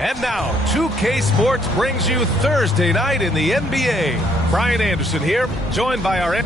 And now, 2K Sports brings you Thursday night in the NBA. Brian Anderson here, joined by our...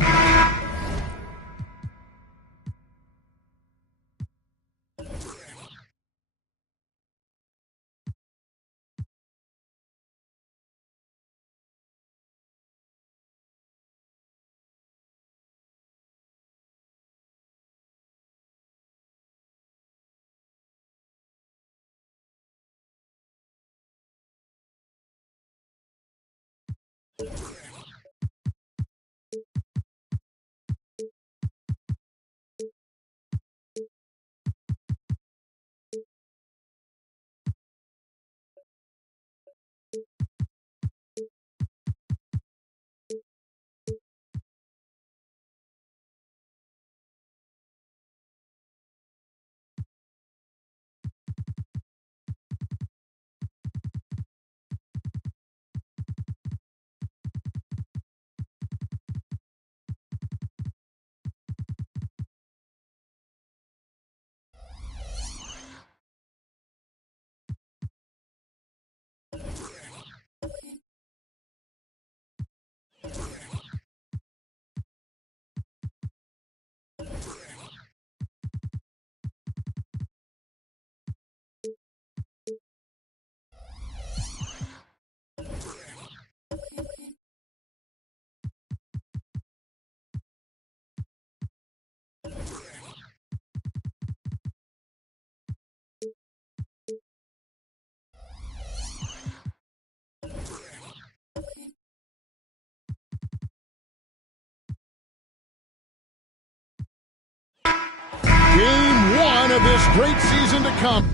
Game one of this great season to come.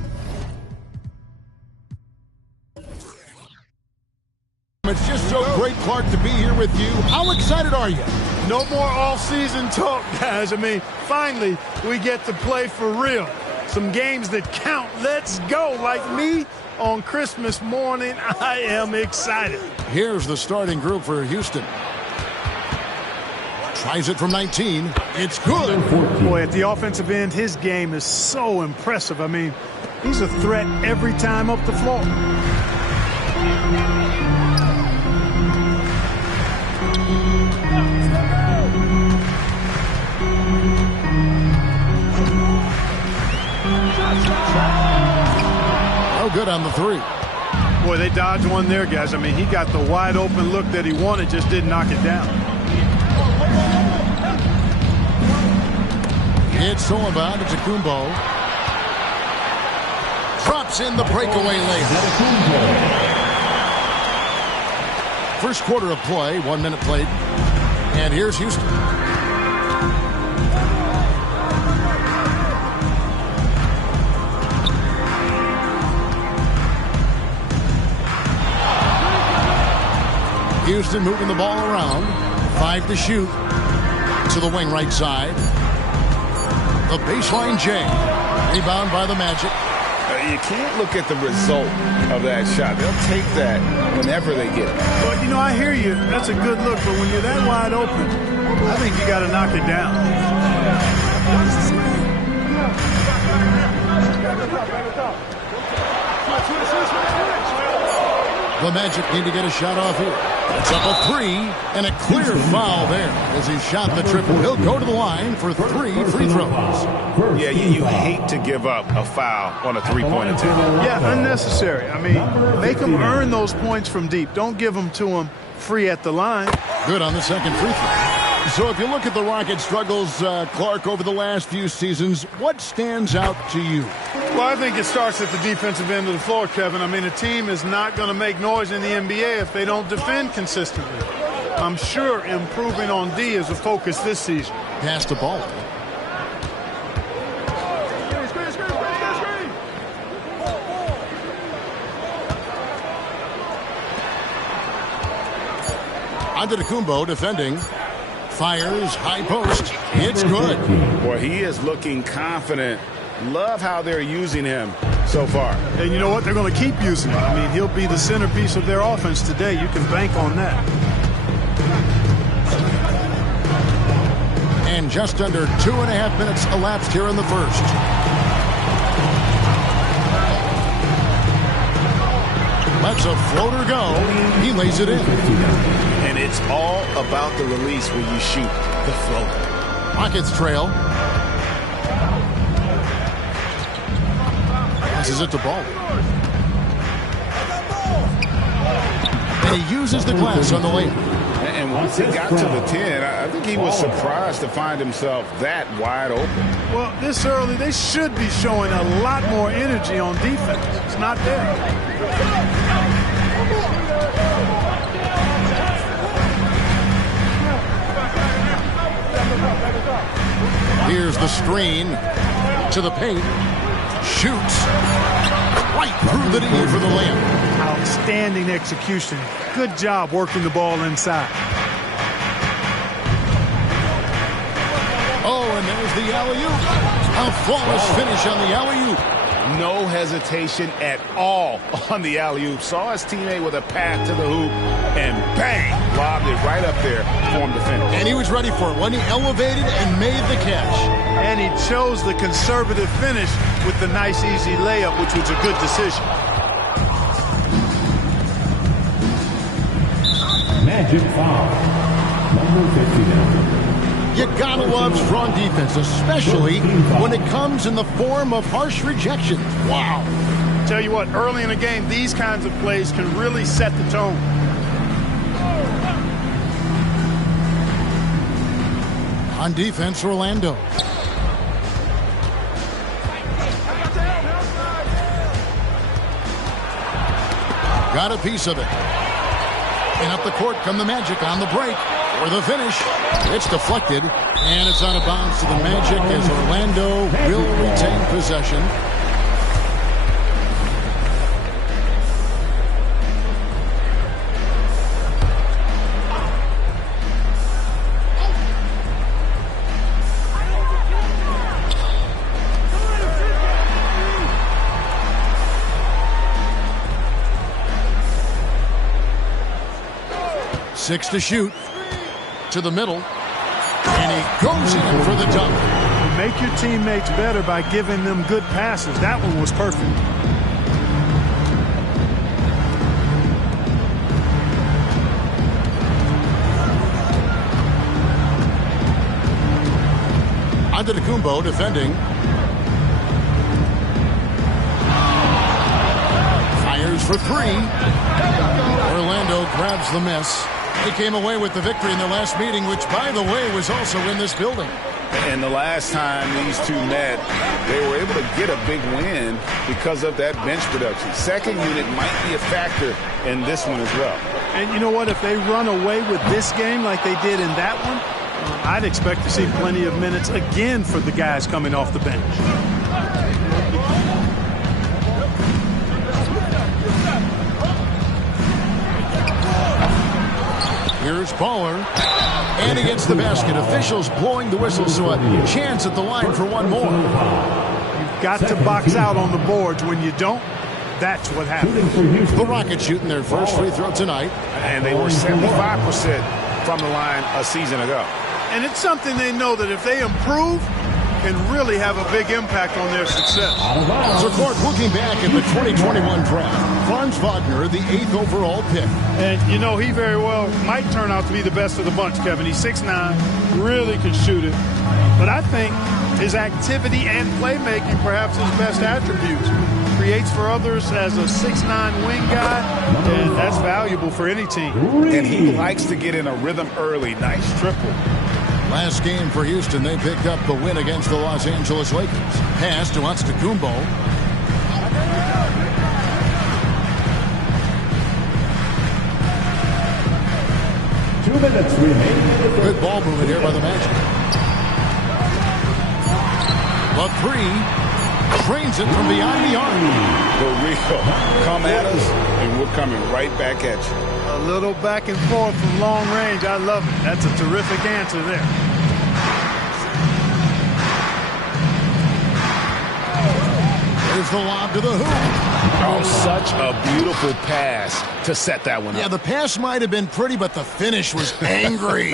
It's just so great, Clark, to be here with you. How excited are you? No more off-season talk, guys. I mean, finally, we get to play for real. Some games that count. Let's go. Like me on Christmas morning, I am excited. Here's the starting group for Houston. Tries it from 19. It's good. Boy, at the offensive end, his game is so impressive. I mean, he's a threat every time up the floor. Oh, good on the three. Boy, they dodged one there, guys. I mean, he got the wide open look that he wanted, just didn't knock it down. It's Solomon to Kumbo. Drops in the breakaway layup. First quarter of play, 1 minute played. And here's Houston. Houston moving the ball around. 5 to shoot. To the wing right side. The baseline J. Rebound by the Magic. You can't look at the result of that shot. They'll take that whenever they get it. But, you know, I hear you. That's a good look. But when you're that wide open, I think you got to knock it down. The Magic need to get a shot off here. It's up a 3, and a clear foul there as he shot the triple. He'll go to the line for 3 free throws. Yeah, you hate to give up a foul on a three-point attempt. Yeah, unnecessary. I mean, make them earn those points from deep. Don't give them to them free at the line. Good on the second free throw. So if you look at the Rockets' struggles, Clark, over the last few seasons, what stands out to you? Well, I think it starts at the defensive end of the floor, Kevin. I mean, a team is not going to make noise in the NBA if they don't defend consistently. I'm sure improving on D is a focus this season. Pass the ball. Antetokounmpo defending. Fires, high post. It's good. Boy, he is looking confident. Love how they're using him so far. And you know what? They're going to keep using him. I mean, he'll be the centerpiece of their offense today. You can bank on that. And just under 2.5 minutes elapsed here in the first. Lets a floater go. He lays it in. And it's all about the release when you shoot the floater. Rockets trail. Passes it to Ball. And he uses the glass on the layup. And once he got to the 10, I think he was surprised to find himself that wide open. Well, this early, they should be showing a lot more energy on defense. It's not there. Here's the screen to the paint. Shoots right through the D for the layup. Outstanding execution. Good job working the ball inside. Oh, and there's the alley-oop. A flawless finish on the alley-oop. No hesitation at all on the alley-oop. Saw his teammate with a path to the hoop, and bang, lobbed it right up there for him to finish. And he was ready for it when he elevated and made the catch. And he chose the conservative finish with the nice, easy layup, which was a good decision. Magic foul. Number 59. You gotta love strong defense, especially when it comes in the form of harsh rejections. Wow. Tell you what, early in the game, these kinds of plays can really set the tone. On defense, Orlando. Got a piece of it. And up the court come the Magic on the break. For the finish, it's deflected, and it's out of bounds to the Magic as Orlando will retain possession. Six to shoot. To the middle, and he goes in for the dunk. You make your teammates better by giving them good passes. That one was perfect. Antetokounmpo defending. Fires for 3. Orlando grabs the miss. They came away with the victory in their last meeting, which, by the way, was also in this building. And the last time these two met, they were able to get a big win because of that bench production. Second unit might be a factor in this one as well. And you know what? If they run away with this game like they did in that one, I'd expect to see plenty of minutes again for the guys coming off the bench. Here's Baller, and he gets the basket. Officials blowing the whistle, so a chance at the line for one more. You've got to box out on the boards. When you don't, that's what happens. The Rockets shooting their first free throw tonight. And they were 75% from the line a season ago. And it's something they know that if they improve, can really have a big impact on their success. So, Clark, looking back at the 2021 draft, Franz Wagner, the 8th overall pick. And, you know, he very well might turn out to be the best of the bunch, Kevin. He's 6'9", really can shoot it. But I think his activity and playmaking, perhaps his best attributes. Creates for others as a 6'9" wing guy, and that's valuable for any team. And he likes to get in a rhythm early. Nice triple. Last game for Houston, they picked up the win against the Los Angeles Lakers. Pass to Antetokounmpo. Two minutes remaining. Good ball movement here by the Magic. The three. Trains it from beyond the arc. Puerto Rico, come at us, and we're coming right back at you. A little back and forth from long range. I love it. That's a terrific answer there. There's the lob to the hoop. Oh, such a beautiful pass to set that one up. Yeah, the pass might have been pretty, but the finish was angry.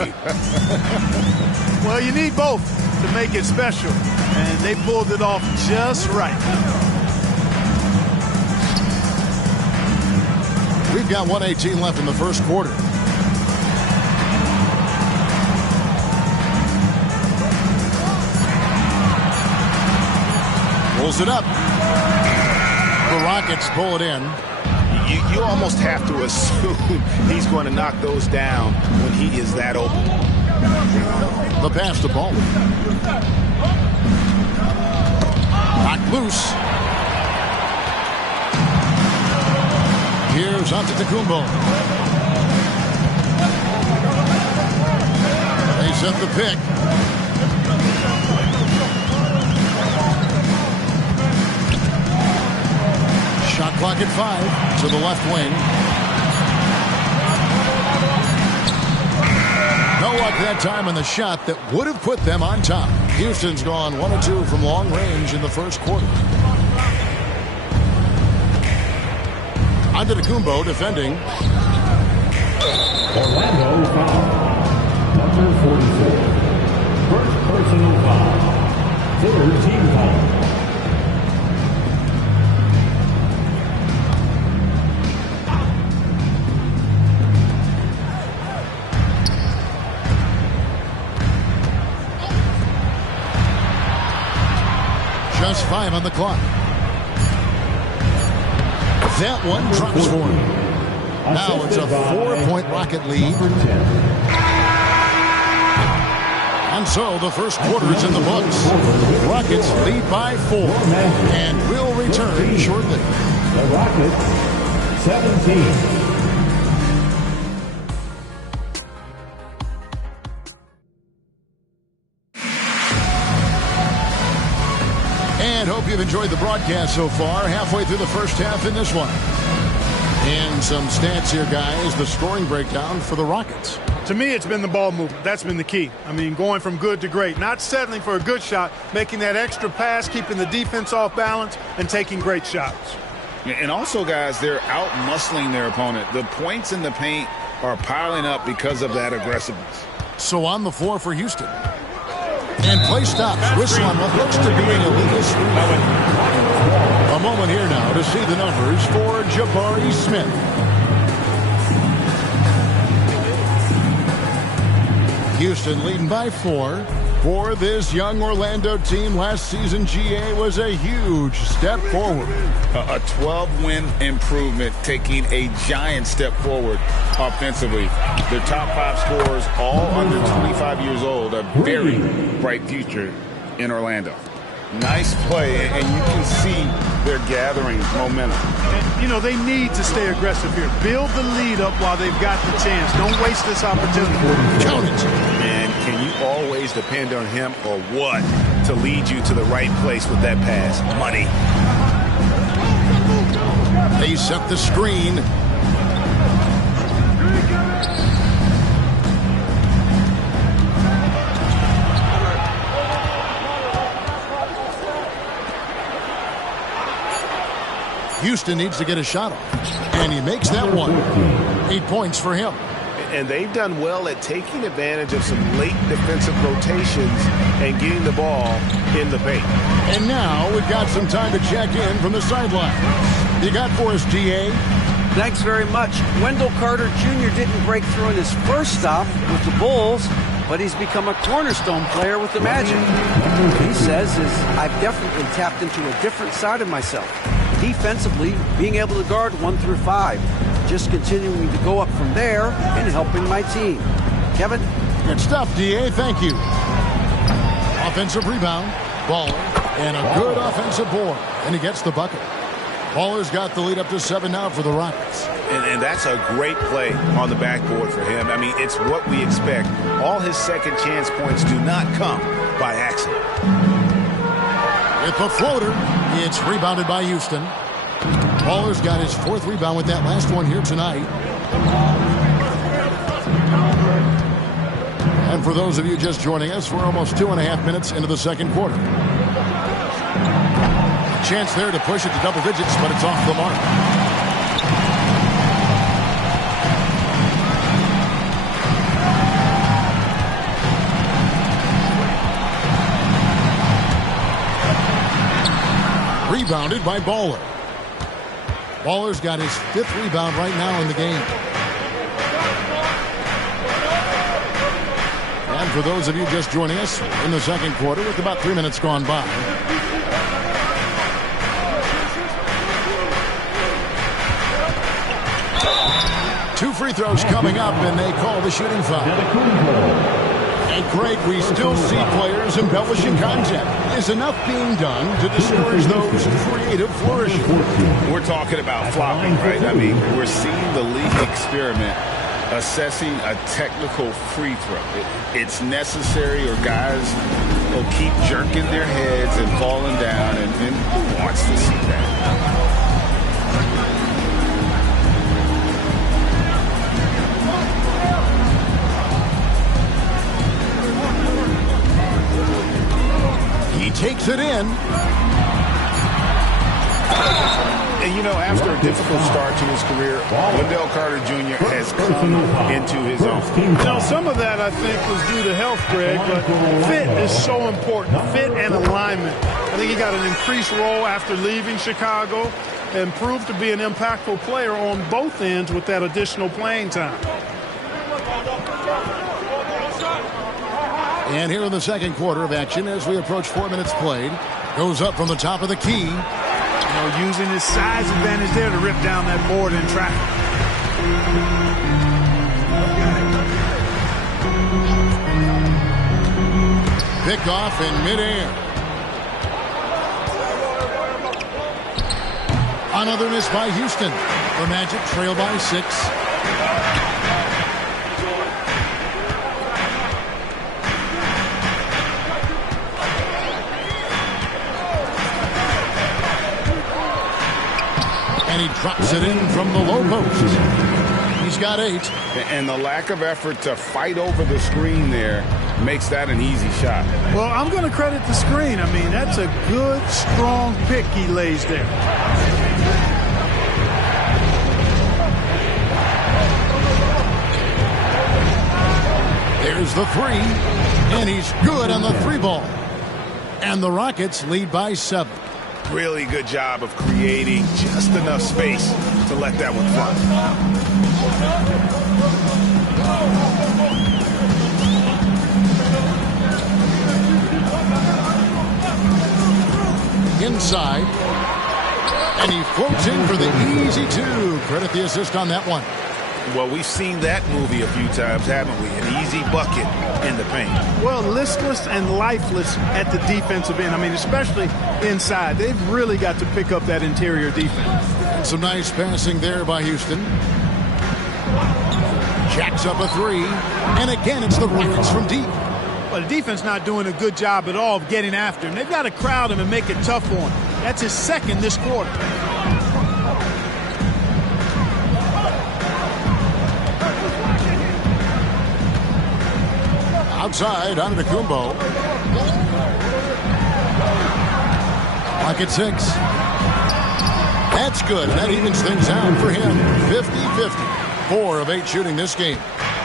Well, you need both to make it special, and they pulled it off just right. We've got 1:18 left in the first quarter. Pulls it up. The Rockets pull it in. You almost have to assume he's going to knock those down when he is that open. The pass to Ball. Knocked loose. Here's Antetokounmpo. They set the pick. Shot clock at 5 to the left wing. No luck that time on the shot that would have put them on top. Houston's gone 1 of 2 from long range in the first quarter. Antetokounmpo defending. Orlando foul. Number 44. First personal foul. Third team foul. Just 5 on the clock. That one drops for him. Now it's a 4-point Rocket lead. And so the first quarter is in the books. Rockets lead by 4 and will return shortly. The Rockets, 17. And hope you've enjoyed the broadcast so far. Halfway through the first half in this one. And some stats here, guys. The scoring breakdown for the Rockets. To me, it's been the ball movement. That's been the key. I mean, going from good to great. Not settling for a good shot, making that extra pass, keeping the defense off balance, and taking great shots. And also, guys, they're out-muscling their opponent. The points in the paint are piling up because of that aggressiveness. So on the floor for Houston. And play stops. Whistle on what looks to be an illegal screen. A moment here now to see the numbers for Jabari Smith. Houston leading by 4. For this young Orlando team, last season GA was a huge step forward. A 12-win improvement, taking a giant step forward offensively. Their top 5 scorers, all under 25 years old, a very bright future in Orlando. Nice play, and you can see they're gathering momentum. And, you know, they need to stay aggressive here. Build the lead up while they've got the chance. Don't waste this opportunity. Count it. And can you always depend on him or what to lead you to the right place with that pass? Money. They set the screen. Houston needs to get a shot off. And he makes that one. 8 points for him. And they've done well at taking advantage of some late defensive rotations and getting the ball in the paint. And now we've got some time to check in from the sideline. You got for us, GA? Thanks very much. Wendell Carter Jr. didn't break through in his first stop with the Bulls, but he's become a cornerstone player with the Magic. He says I've definitely tapped into a different side of myself. Defensively, being able to guard 1 through 5. Just continuing to go up from there and helping my team. Kevin? Good stuff, DA. Thank you. Offensive rebound. Baller. And a good offensive board. And he gets the bucket. Baller's got the lead up to 7 now for the Rockets. And that's a great play on the backboard for him. I mean, it's what we expect. All his second chance points do not come by accident. With the floater, it's rebounded by Houston. Baller's got his 4th rebound with that last one here tonight. And for those of you just joining us, we're almost 2.5 minutes into the second quarter. Chance there to push it to double digits, but it's off the mark. Rebounded by Baller. Baller's got his 5th rebound right now in the game. And for those of you just joining us in the second quarter with about 3 minutes gone by. 2 free throws coming up, and they call the shooting foul. And Greg, we still see players embellishing contact. Is enough being done to discourage those creative flourishes? We're talking about flopping, right? I mean, we're seeing the league experiment assessing a technical free throw. It's necessary, or guys will keep jerking their heads and falling down, and who wants to see that? He takes it in. And, you know, after a difficult start to his career, Wendell Carter Jr. has come into his own. Now, some of that, I think, was due to health, Greg, but fit is so important. Fit and alignment. I think he got an increased role after leaving Chicago and proved to be an impactful player on both ends with that additional playing time. And here in the second quarter of action, as we approach 4 minutes played, goes up from the top of the key. You know, using his size advantage there to rip down that board in traffic. Picked off in midair. Another miss by Houston. The Magic trail by 6. And he drops it in from the low post. He's got 8. And the lack of effort to fight over the screen there makes that an easy shot. Well, I'm going to credit the screen. I mean, that's a good, strong pick he lays there. There's the 3. And he's good on the 3 ball. And the Rockets lead by 7. Really good job of creating just enough space to let that one fly. Inside. And he floats in for the easy 2. Credit the assist on that one. Well, we've seen that movie a few times, haven't we? An easy bucket in the paint. Well, listless and lifeless at the defensive end. I mean, especially inside. They've really got to pick up that interior defense. Some nice passing there by Houston. Jacks up a 3. And again, it's the Rockets from deep. Well, the defense not doing a good job at all of getting after him. They've got to crowd him and make it tough for him. That's his second this quarter. Outside, Antetokounmpo. Pocket 6. That's good. That evens things out for him. 50-50. 4 of 8 shooting this game.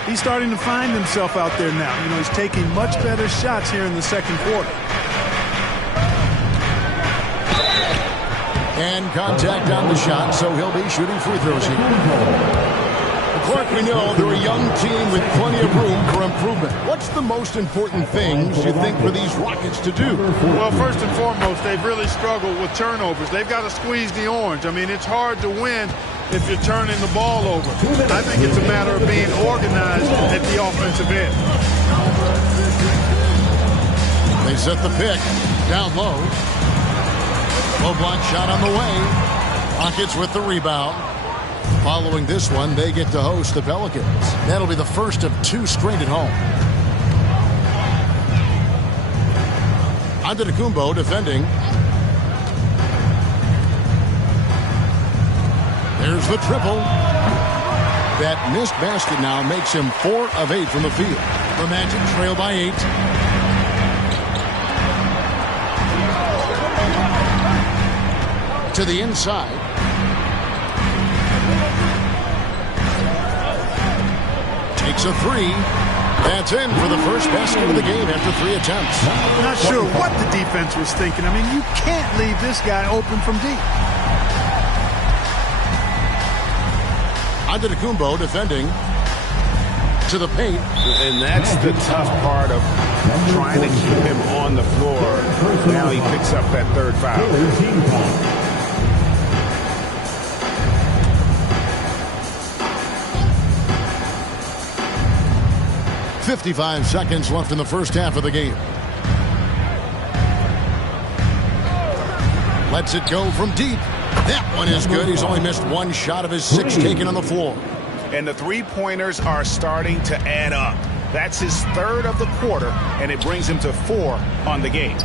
he's starting to find himself out there now. You know, he's taking much better shots here in the second quarter. And contact on the shot, so he'll be shooting free throws here. Clark, we know they're a young team with plenty of room for improvement. What's the most important things you think for these Rockets to do? Well, first and foremost, they've really struggled with turnovers. They've got to squeeze the orange. I mean, it's hard to win if you're turning the ball over. I think it's a matter of being organized at the offensive end. They set the pick down low. Low block shot on the way. Rockets with the rebound. Following this one, they get to host the Pelicans. That'll be the first of 2 straight at home. Antetokounmpo defending. There's the triple. That missed basket now makes him 4 of 8 from the field. The Magic trail by 8. To the inside. Takes a 3. That's in for the first basket of the game after 3 attempts. Not sure what the defense was thinking. I mean, you can't leave this guy open from deep. Antetokounmpo defending to the paint. And that's the tough part of trying to keep him on the floor. Now he picks up that 3rd foul. 55 seconds left in the first half of the game. Lets it go from deep. That one is good. He's only missed 1 shot of his 6 taken on the floor. And the 3-pointers are starting to add up. That's his 3rd of the quarter, and it brings him to 4 on the game.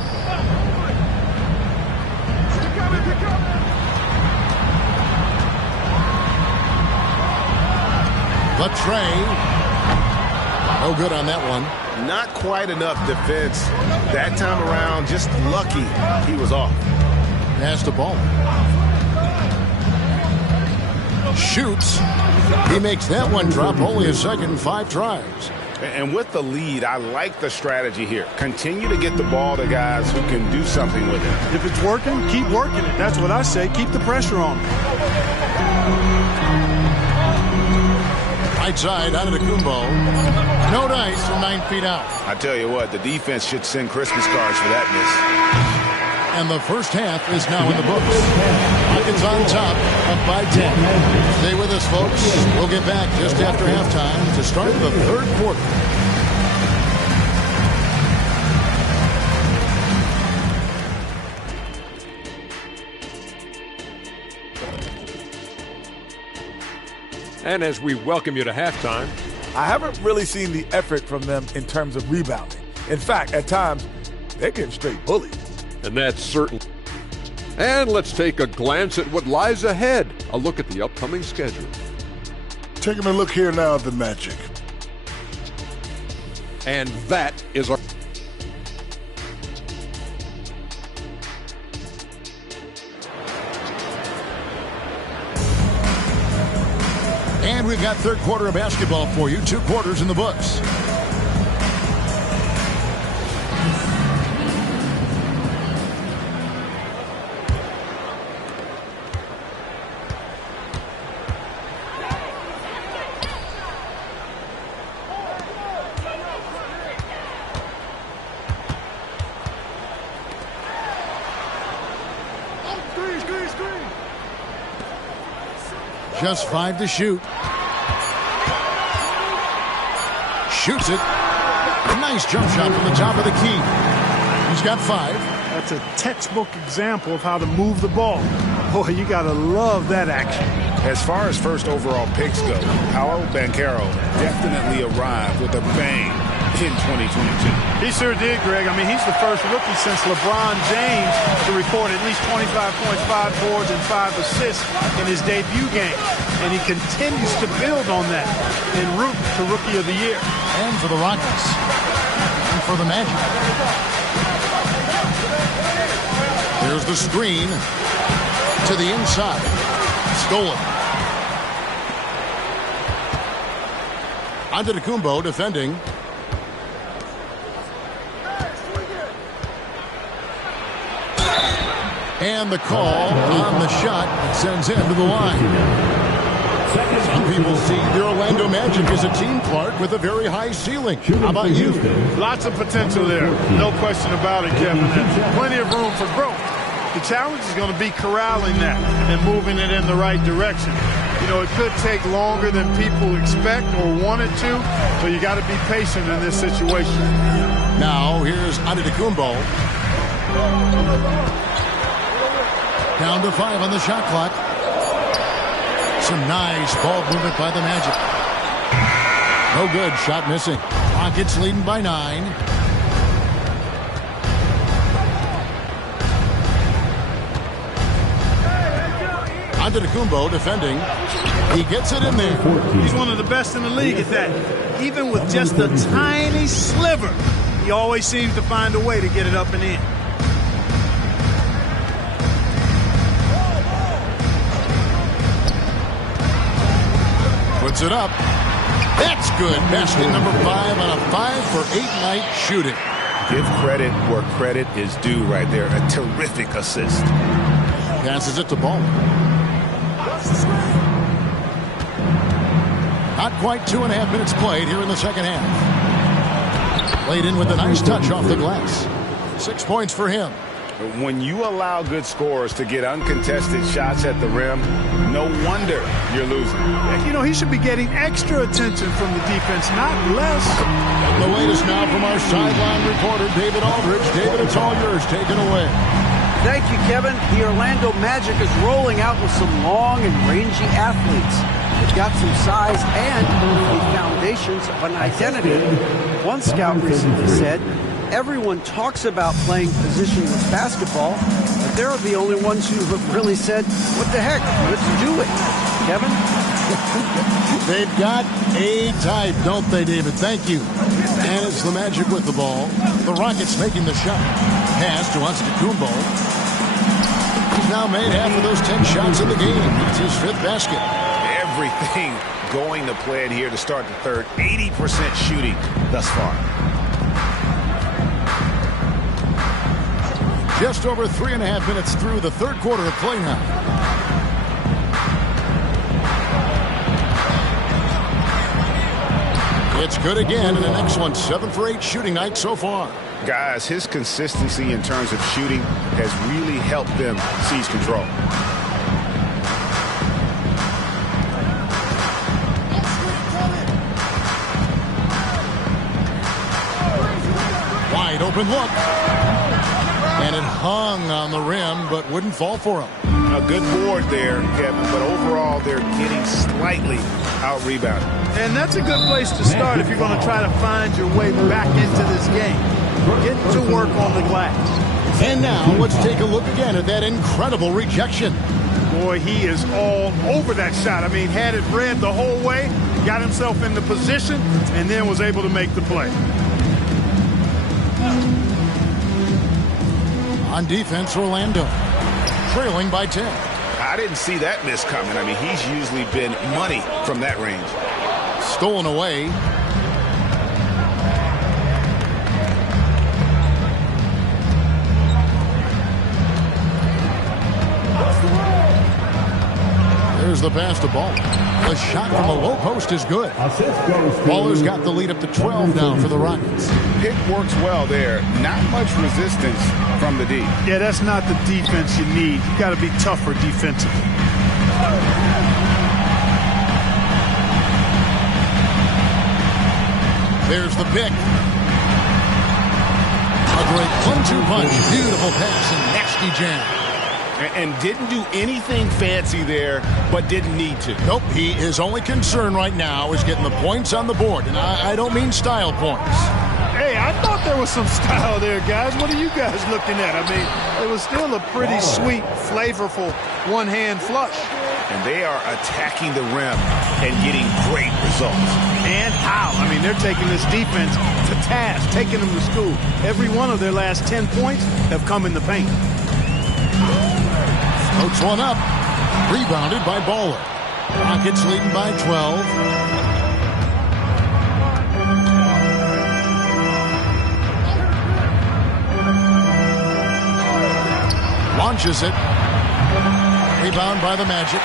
The tray. No good on that one. Not quite enough defense. That time around, just lucky he was off. Pass the ball. Shoots. He makes that one drop. Only a second, 5 tries. And with the lead, I like the strategy here. Continue to get the ball to guys who can do something with it. If it's working, keep working it. That's what I say. Keep the pressure on. Right side, Antetokounmpo. No dice from 9 feet out. I tell you what, the defense should send Christmas cards for that miss. And the first half is now in the books. Rockets on top, up by 10. Stay with us, folks. We'll get back just after halftime to start the 3rd quarter. And as we welcome you to halftime, I haven't really seen the effort from them in terms of rebounding. In fact, at times, they're getting straight bullied. and that's certain. And let's take a glance at what lies ahead. A look at the upcoming schedule. Taking a look here now at the Magic. And that is our... And we've got third quarter of basketball for you. 2 quarters in the books. Just 5 to shoot. Shoots it. Nice jump shot from the top of the key. He's got 5. That's a textbook example of how to move the ball. Boy, you got to love that action. As far as first overall picks go, Paolo Banchero definitely arrived with a bang in 2022. He sure did, Greg. I mean, he's the first rookie since LeBron James to record at least 25 points, 5 boards, and 5 assists in his debut game. And he continues to build on that en route to Rookie of the Year. And for the Rockets. And for the Magic. There's the screen to the inside. Stolen. Antetokounmpo defending. And the call on the shot sends him to the line. Some people see the Orlando Magic as a team, Clark, with a very high ceiling. How about you? Lots of potential there. No question about it, Kevin. And plenty of room for growth. The challenge is going to be corralling that and moving it in the right direction. You know, it could take longer than people expect or want it to, so you got to be patient in this situation. Now, here's Antetokounmpo. Down to 5 on the shot clock. Some nice ball movement by the Magic. No good. Shot missing. Rockets leading by 9. Antetokounmpo defending. He gets it in there. He's one of the best in the league at that. Even with just a tiny sliver, he always seems to find a way to get it up and in. Puts it up. That's good. Basket number 5 on a 5-for-8 night shooting. Give credit where credit is due right there. A terrific assist. Passes it to Ball. Not quite 2.5 minutes played here in the second half. Played in with a nice touch off the glass. 6 points for him. When you allow good scorers to get uncontested shots at the rim, no wonder you're losing. You know, he should be getting extra attention from the defense, not less. And the latest now from our sideline reporter, David Aldridge. David, it's all yours. Take it away. Thank you, Kevin. The Orlando Magic is rolling out with some long and rangy athletes. They've got some size and the foundations of an identity. One scout recently said, everyone talks about playing positionless basketball, but they're the only ones who have really said, what the heck, let's do it. Kevin? They've got a type, don't they, David? Thank you. And it's the Magic with the ball. The Rockets making the shot. Pass to Antetokounmpo. He's now made half of those 10 shots in the game. It's his 5th basket. Everything going to plan here to start the third. 80% shooting thus far. Just over 3.5 minutes through the third quarter of play now. It's good again, and the next one, 7-for-8 shooting night so far. Guys, his consistency in terms of shooting has really helped them seize control. Wide open look. And it hung on the rim, but wouldn't fall for him. A good board there, Kevin, but overall they're getting slightly out-rebounded. And that's a good place to start if you're going to try to find your way back into this game. Get to work on the glass. And now let's take a look again at that incredible rejection. Boy, he is all over that shot. I mean, had it read the whole way, got himself in the position, and then was able to make the play. On defense, Orlando trailing by 10. I didn't see that miss coming. I mean, he's usually been money from that range. Stolen away. There's the pass to Ball. The shot from the low post is good. Baller's got the lead up to 12 now for the Rockets. Pick works well there. Not much resistance from the D. Yeah, that's not the defense you need. You got to be tougher defensively. There's the pick. A great 1-2 punch. Beautiful pass and nasty jam. And didn't do anything fancy there, but didn't need to. Nope, his only concern right now is getting the points on the board. And I don't mean style points. Hey, I thought there was some style there, guys. What are you guys looking at? I mean, it was still a pretty sweet, flavorful one-hand flush. And they are attacking the rim and getting great results. And how? I mean, they're taking this defense to task, taking them to school. Every one of their last 10 points have come in the paint. Pokes one up. Rebounded by Baller. Rockets leading by 12. Launches it. Rebound by the Magic.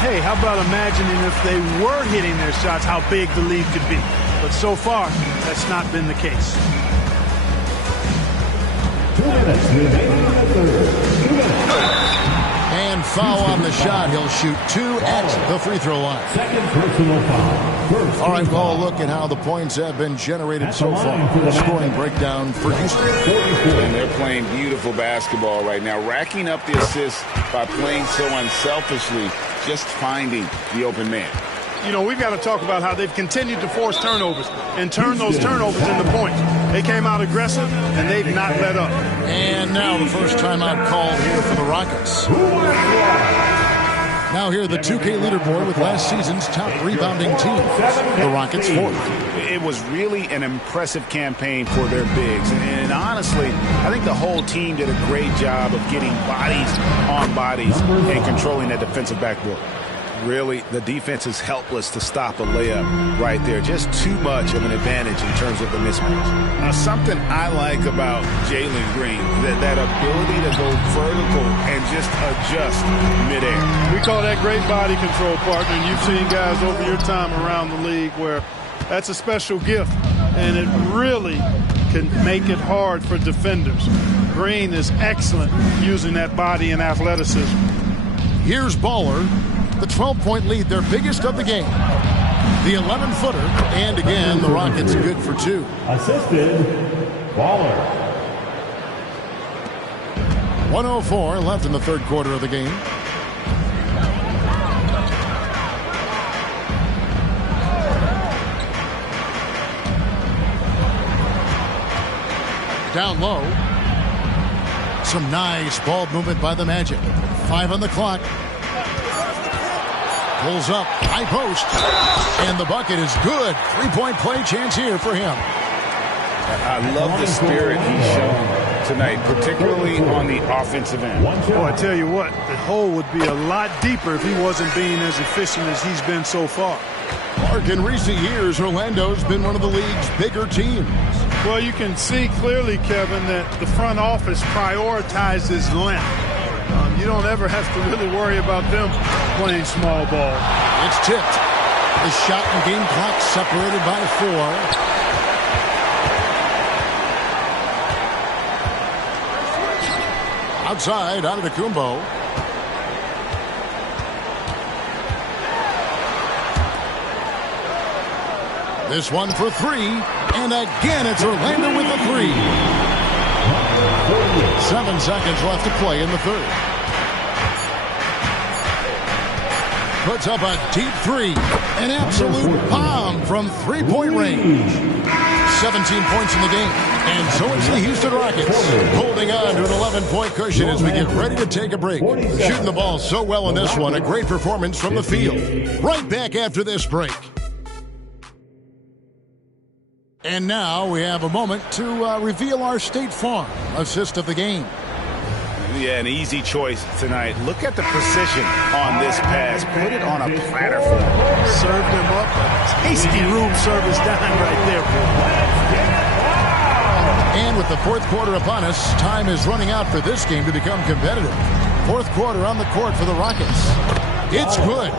Hey, how about imagining if they were hitting their shots, how big the lead could be. But so far, that's not been the case. 2 minutes remaining in the third. 2 minutes. And foul on the shot. He'll shoot 2 at the free throw line. Second personal foul. All right, well, look at how the points have been generated so far. Scoring breakdown for Houston. And they're playing beautiful basketball right now, racking up the assists by playing so unselfishly, just finding the open man. You know, we've got to talk about how they've continued to force turnovers and turn those turnovers into points. They came out aggressive, and they've not let up. And now the first timeout called here for the Rockets. Now here the 2K leaderboard with last season's top rebounding team. The Rockets 4th. It was really an impressive campaign for their bigs. And honestly, I think the whole team did a great job of getting bodies on bodies and controlling that defensive backboard. Really, the defense is helpless to stop a layup right there. Just too much of an advantage in terms of the mismatch. Now, something I like about Jalen Green, that ability to go vertical and just adjust midair. We call that great body control, partner, and you've seen guys over your time around the league where that's a special gift, and it really can make it hard for defenders. Green is excellent using that body and athleticism. Here's Baller. The 12-point lead, their biggest of the game. The 11-footer, and again, the Rockets good for 2. Assisted, Baller. 1:04 left in the third quarter of the game. Down low. Some nice ball movement by the Magic. 5 on the clock. Pulls up, high post, and the bucket is good. 3-point play chance here for him. I love the spirit he's shown tonight, particularly on the offensive end. Oh, I tell you what, the hole would be a lot deeper if he wasn't being as efficient as he's been so far. Mark, in recent years, Orlando's been one of the league's bigger teams. Well, you can see clearly, Kevin, that the front office prioritizes length. You don't ever have to really worry about them playing small ball. It's tipped. The shot and game clock separated by 4. Outside, Antetokounmpo. This one for 3. And again, it's Orlando with a 3. 7 seconds left to play in the third. Puts up a deep 3. An absolute bomb from 3-point range. 17 points in the game. And so it's the Houston Rockets holding on to an 11-point cushion as we get ready to take a break. Shooting the ball so well in this one. A great performance from the field. Right back after this break. And now we have a moment to reveal our State Farm assist of the game. Yeah, an easy choice tonight. Look at the precision on this pass. Put it on a platter for him. Served him up a tasty room service dime right there. And with the fourth quarter upon us, time is running out for this game to become competitive. Fourth quarter on the court for the Rockets. It's good.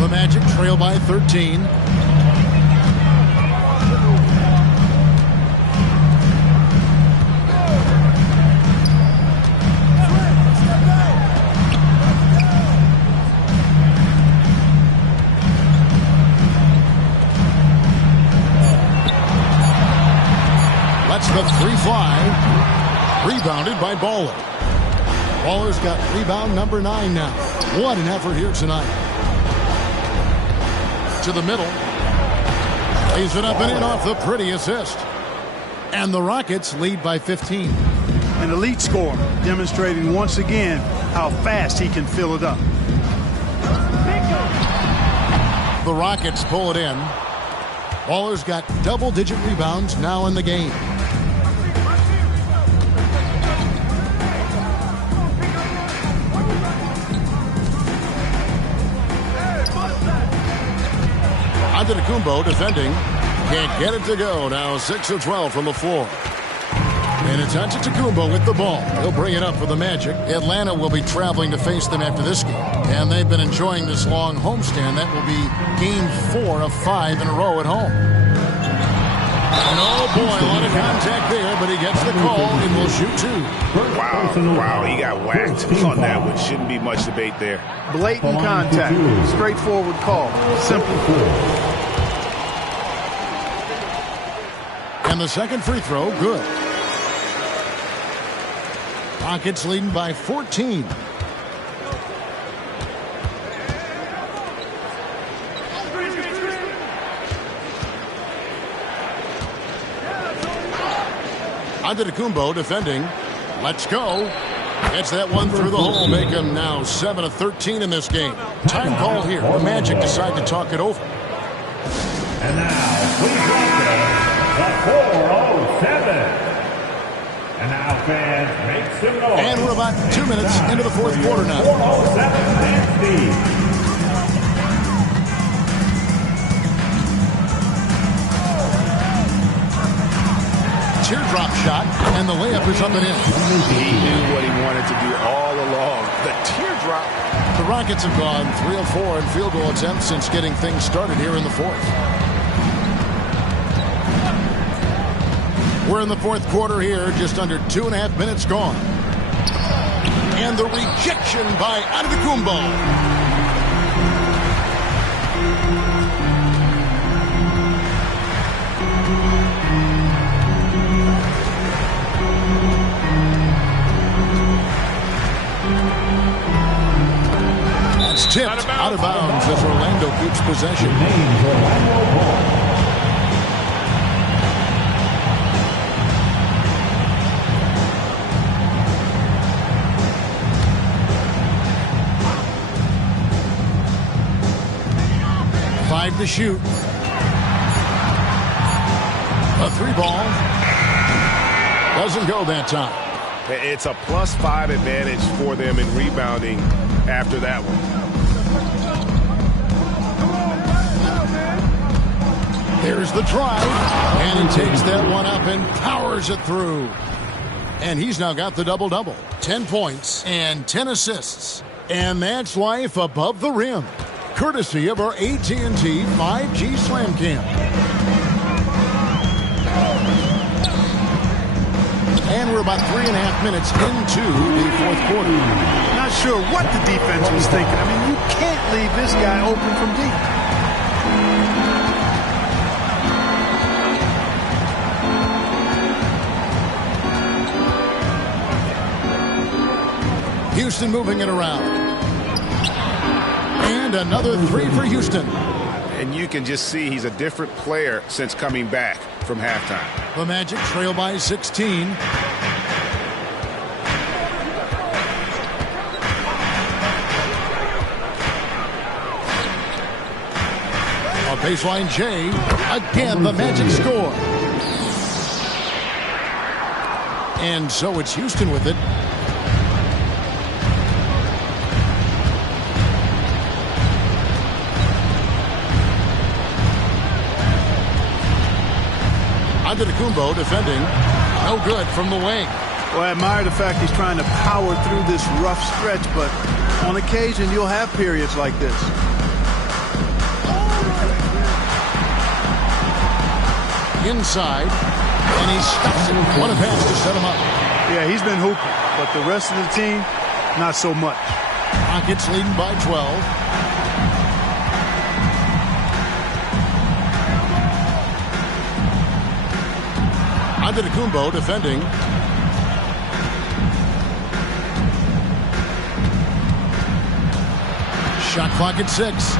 The Magic trail by 13. Lets the 3 fly. Rebounded by Baller. Baller's got rebound number 9 now. What an effort here tonight. To the middle. Lays it up and in off the pretty assist. And the Rockets lead by 15. An elite scorer, demonstrating once again how fast he can fill it up. The Rockets pull it in. Baller's got double-digit rebounds now in the game. Antetokounmpo defending. Can't get it to go. Now 6 of 12 from the floor. And it's Antetokounmpo with the ball. He'll bring it up for the Magic. Atlanta will be traveling to face them after this game. And they've been enjoying this long homestand. That will be game 4 of 5 in a row at home. And oh boy, a lot of contact there, but he gets the call and will shoot 2. Wow, he got whacked on that one. Shouldn't be much debate there. Blatant contact. Straightforward call. Simple. And the second free throw, good. Rockets leading by 14. Antetokounmpo defending. Let's go. Gets that one through the hole. Make him now 7 of 13 in this game. Time call here. The Magic decide to talk it over. And now, please welcome the 407. And now, fans, make some noise. And we're about 2 minutes into the fourth quarter now. 407 and Steve. Teardrop shot, and the layup is up and in. He knew what he wanted to do all along. The teardrop. The Rockets have gone 3 of 4 in field goal attempts since getting things started here in the fourth. We're in the fourth quarter here, just under 2.5 minutes gone. And the rejection by Antetokounmpo. It's tipped out of bounds as Orlando keeps possession. Five to shoot. A 3-ball. Doesn't go that time. It's a +5 advantage for them in rebounding after that one. There's the drive, and he takes that one up and powers it through. And he's now got the double-double. 10 points and 10 assists. And that's life above the rim, courtesy of our AT&T 5G Slam Cam. And we're about 3.5 minutes into the fourth quarter. Not sure what the defense was thinking. I mean, you can't leave this guy open from deep. Houston moving it around. And another 3 for Houston. And you can just see he's a different player since coming back from halftime. The Magic trail by 16. A baseline J. Again, the Magic score. And so it's Houston with it. Antetokounmpo defending. No good from the wing. Well, I admire the fact he's trying to power through this rough stretch, but on occasion you'll have periods like this. Inside, and he stops it. What a pass to set him up. Yeah, he's been hooping, but the rest of the team, not so much. Rockets leading by 12. Antetokounmpo defending. Shot clock at 6.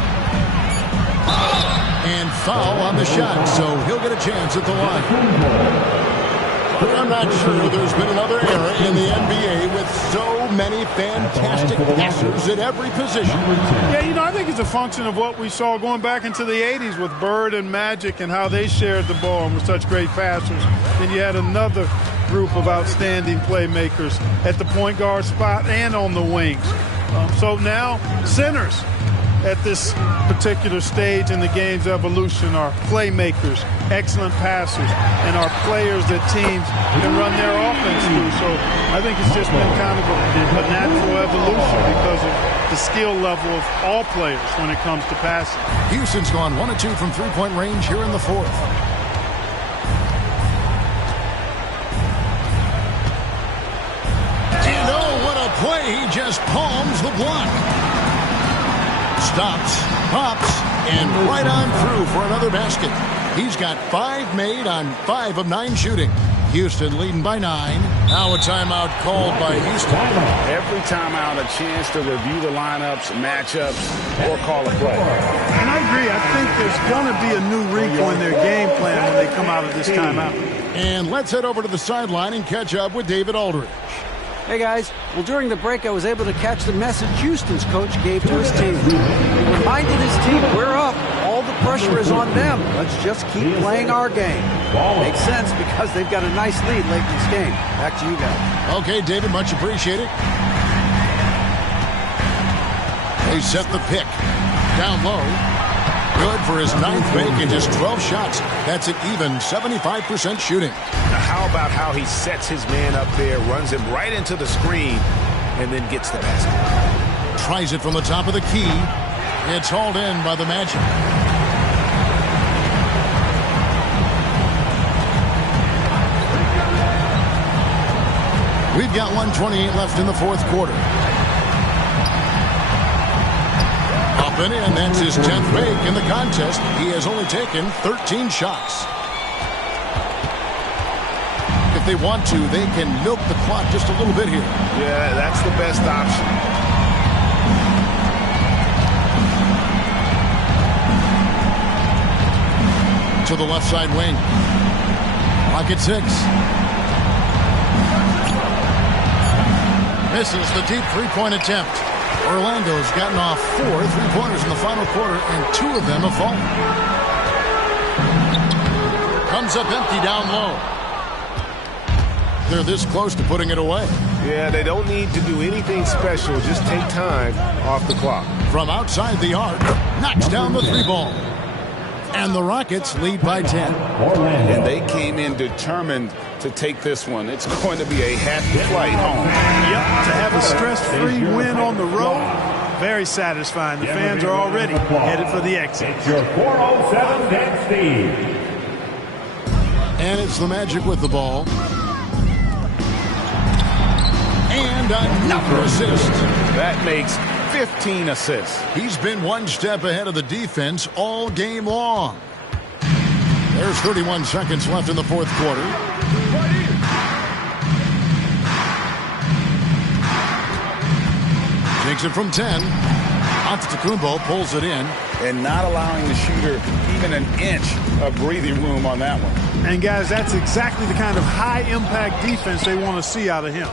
And foul on the shot, so he'll get a chance at the line. But I'm not sure there's been another era in the NBA with so many fantastic passers at every position. Yeah, you know, I think it's a function of what we saw going back into the 80s with Bird and Magic and how they shared the ball and were such great passers. Then you had another group of outstanding playmakers at the point guard spot and on the wings. So now, centers. at this particular stage in the game's evolution are playmakers, excellent passers, and are players that teams can run their offense through. So I think it's just been kind of a natural evolution because of the skill level of all players when it comes to passing. Houston's gone 1 of 2 from three-point range here in the fourth. Play, he just palms the block. Stops, pops, and right on through for another basket. He's got 5 made on 5 of 9 shooting. Houston leading by 9. Now a timeout called by Houston. Every timeout, a chance to review the lineups, matchups, or call a play. And I agree. I think there's going to be a new wrinkle in their game plan when they come out of this timeout. And let's head over to the sideline and catch up with David Aldridge. Hey guys, well during the break I was able to catch the message Houston's coach gave to his team. He reminded his team, we're up, all the pressure is on them, let's just keep playing our game. Makes sense because they've got a nice lead late in this game. Back to you guys. Okay, David, much appreciated. They set the pick. Down low. Good for his 9th make and just 12 shots. That's an even 75% shooting. Now, how about how he sets his man up there, runs him right into the screen, and then gets the basket. Tries it from the top of the key. It's hauled in by the Magic. We've got 1:28 left in the fourth quarter. Up and in, that's his 10th make in the contest. He has only taken 13 shots. If they want to, they can milk the clock just a little bit here. Yeah, that's the best option. To the left side wing. Clock at 6. Misses the deep three-point attempt. Orlando's gotten off 4 3-pointers in the final quarter, and 2 of them have fallen. Comes up empty down low. They're this close to putting it away. Yeah, they don't need to do anything special. Just take time off the clock. From outside the arc, knocks down the 3-ball. And the Rockets lead by 10. And they came in determined to take this one. It's going to be a happy flight home. Yep, to have a stress-free win on the road, very satisfying. The fans are already headed for the exit. It's your 407 Dan Steve. And it's the Magic with the ball. And another assist. That makes 15 assists. He's been one step ahead of the defense all game long. There's 31 seconds left in the fourth quarter. Takes it from 10. Antetokounmpo pulls it in. And not allowing the shooter even an inch of breathing room on that one. And guys, that's exactly the kind of high-impact defense they want to see out of him.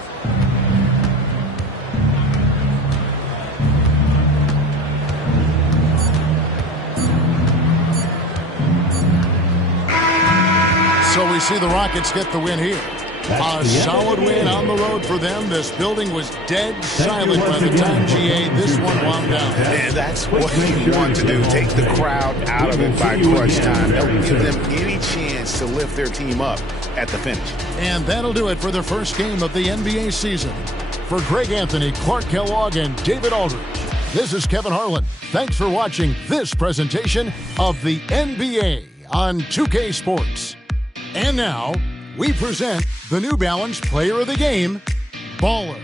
So we see the Rockets get the win here. A solid win on the road for them. This building was dead silent by the time GA this one wound down. And that's what you want to do. Take the crowd out of it by crunch time. Don't give them any chance to lift their team up at the finish. And that'll do it for the first game of the NBA season. For Greg Anthony, Clark Kellogg, and David Aldridge, this is Kevin Harlan. Thanks for watching this presentation of the NBA on 2K Sports. And now, we present the New Balance Player of the Game, Baller.